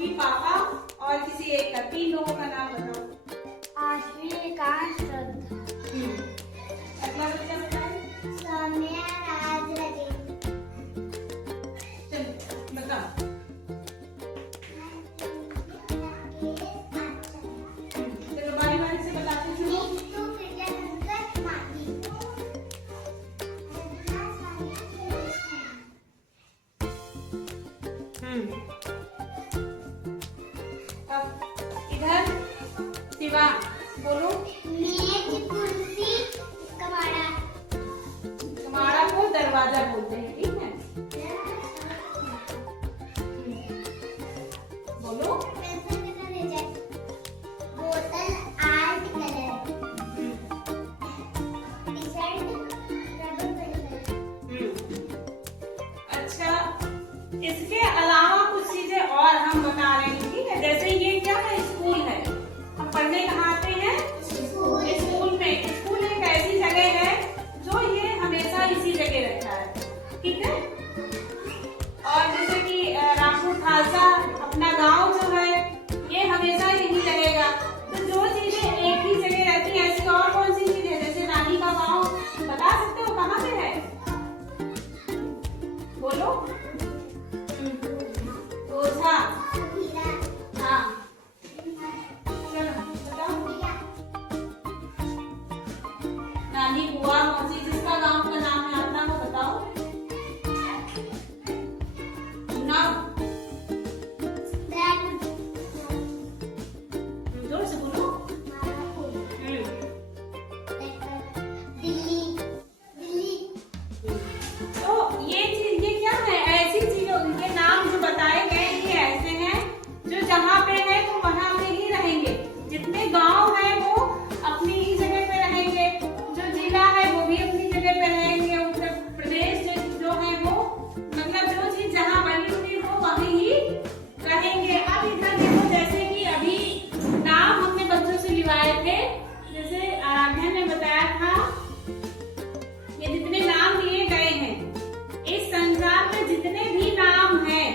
Mummy papa और किसी एक का, 3 लोगों का नाम बताओ। आश्वी, विकास, श्रद्धा। अगला बच्चा बताए। सौम्या, राज, राजेश। चलो बताओ। चलो बारी बारी से बताते चलो। नीतू, प्रियंका, माही। अब इधर शिवा बोलो। मेज, कुर्सी, कबाड़ा। कमाड़ा को दरवाजा बोलते हैं, ठीक है। बोलो। बोतल, art, colour. T-shirt, rubber colour. अच्छा, इसके अलावा कुछ चीजें और हम बता रहे हैं, ठीक है। जैसे ये क्या है, स्कूल है। हम पढ़ने कहाँ आते हैं? स्कूल में। स्कूल एक ऐसी जगह है जो ये हमेशा इसी जगह रहता है, ठीक है। और जैसे कि रामपुर खालसा अपना गांव जो है ये हमेशा यही रहेगा। तो जो चीजें एक ही जगह रहती है, ऐसी और कौन सी चीजें, जैसे नानी का गांव बता सकते हो कहाँ पे है? बोलो। ओझा। हाँ, चलो बताओ। नानी, बुआ, मौसी, जिसका गांव का नाम है अपना, वो बताओ। नाम जोर से बोलो। तो ये चीज, ये क्या है, ऐसी चीजों के नाम जो बताए गए ये ऐसे हैं जो जहाँ पे है वो वहाँ पे ही रहेंगे। जितने गांव है वो अपनी ही जगह पे रहेंगे, जो जिला है वो भी अपनी जगह पे रहेंगे। उत्तर प्रदेश जो है वो मतलब जो चीज जहाँ बनी हुई वो वहीं ही रहेंगे। अब इधर देखो, जैसे कि अभी नाम हमने बच्चों से लिवाए थे, जैसे आराध्या ने बताया था, ये जितने नाम लिए गए हैं इस संसार में, जितने भी नाम हैं,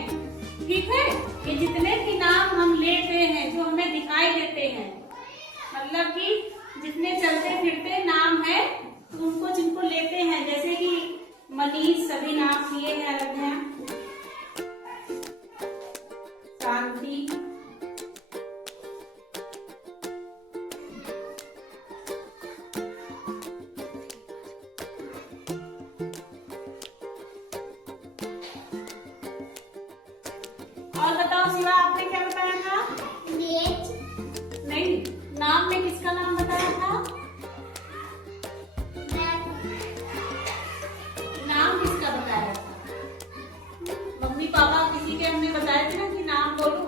ठीक है, ये जितने भी नाम हम लेते हैं जो हमें दिखाई देते हैं, मतलब कि जितने चलते फिरते नाम है उनको जिनको लेते हैं, जैसे कि मनीष सभी नाम लिए हैं, आराध्या, शांति, और बताओ शिवा, आपने क्या बताया था? नहीं, नाम में किसका नाम बताया था? नाम किसका बताया था? मम्मी पापा किसी के हमने बताए थे ना कि नाम बोलो।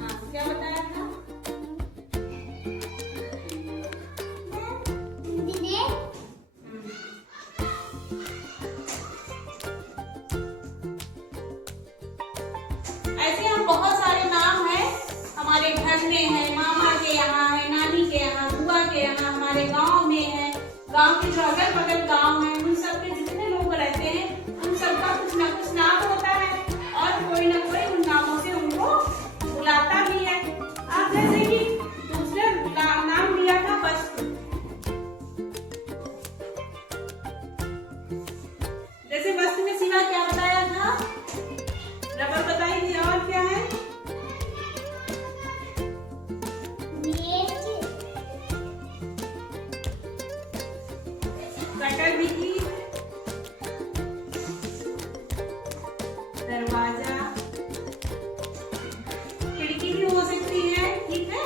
हाँ, क्या बताया था? ऐसे हम बहुत सारे नाम हैं हमारे घर में है, मामा के यहाँ है, नानी के यहाँ, बुआ के यहाँ, हमारे गांव में है, गांव के जो अगल बगल गांव है उन सब के जितने लोग रहते हैं उन सबका कुछ ना कुछ नाम होता है और कोई ना कोई उन नामों से उनको बुलाता भी है। अब जैसे कि दूसरे नाम लिया था वस्तु, जैसे वस्तु में शिवा क्या बताया था? रबर बताइए, और क्या है? कटर भी थी, दरवाजा, खिड़की भी हो सकती है, ठीक है।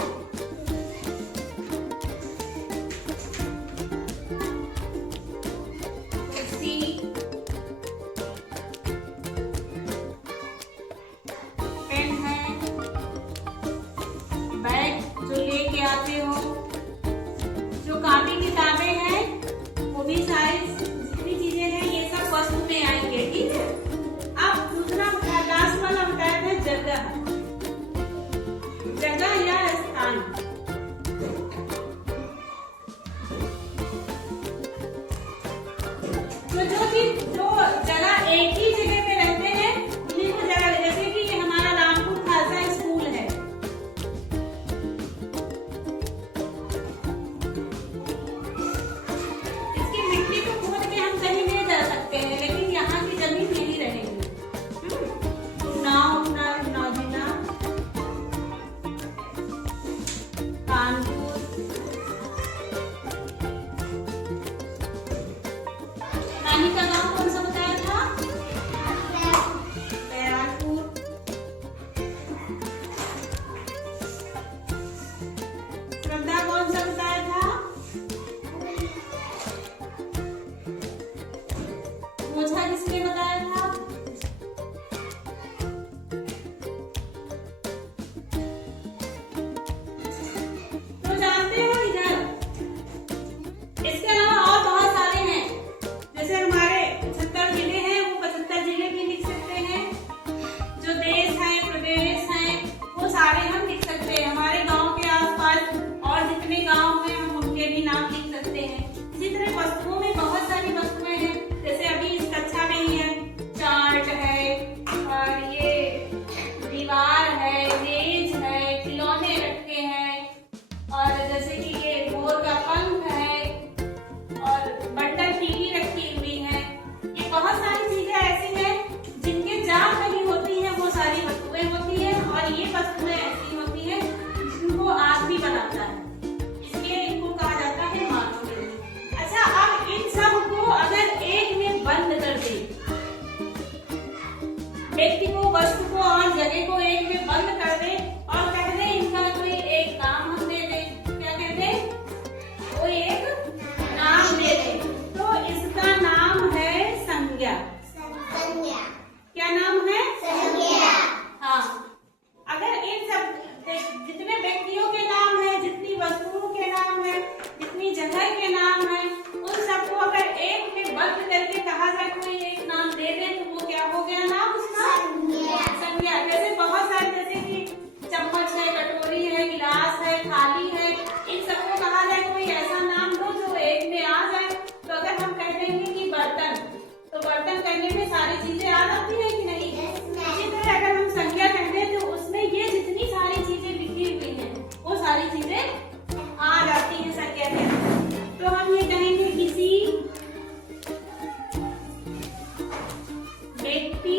कुर्सी, पेन है, बैग जो लेके आते हो, जो कापी किताबें हैं, वो भी सारी जितनी चीजें हैं ये सब वस्तु में आएंगे, ठीक है। अब दूसरा लास्ट वाला बताया था जगह, जगह या स्थान। तो जो जगह एक ही जगह पे रहते हैं उन्हीं को जगह, जैसे कि हमारा रामपुर खालसा स्कूल जैसे बहुत सारे, जैसे कि चम्मच है, कटोरी है, गिलास है, थाली है, इन सबको कहा जाए कोई ऐसा नाम दो जो एक में आ जाए। तो अगर हम कह देंगे कि बर्तन, तो बर्तन कहने में सारी चीजें आ जाती है कि नहीं? इसी तरह अगर हम संख्या कह दें तो उसमें ये जितनी सारी चीजें लिखी हुई हैं वो सारी चीजें आ जाती है संख्या के अंदर। तो हम ये कहेंगे किसी व्यक्ति,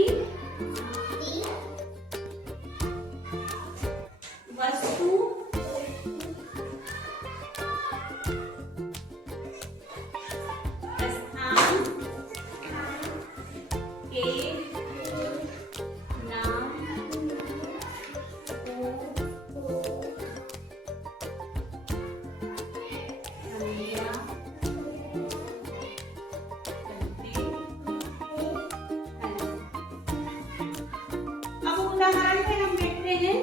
वस्तु, स्थान के नाम को संज्ञा कहते हैं। अब उदाहरण में हम देखते हैं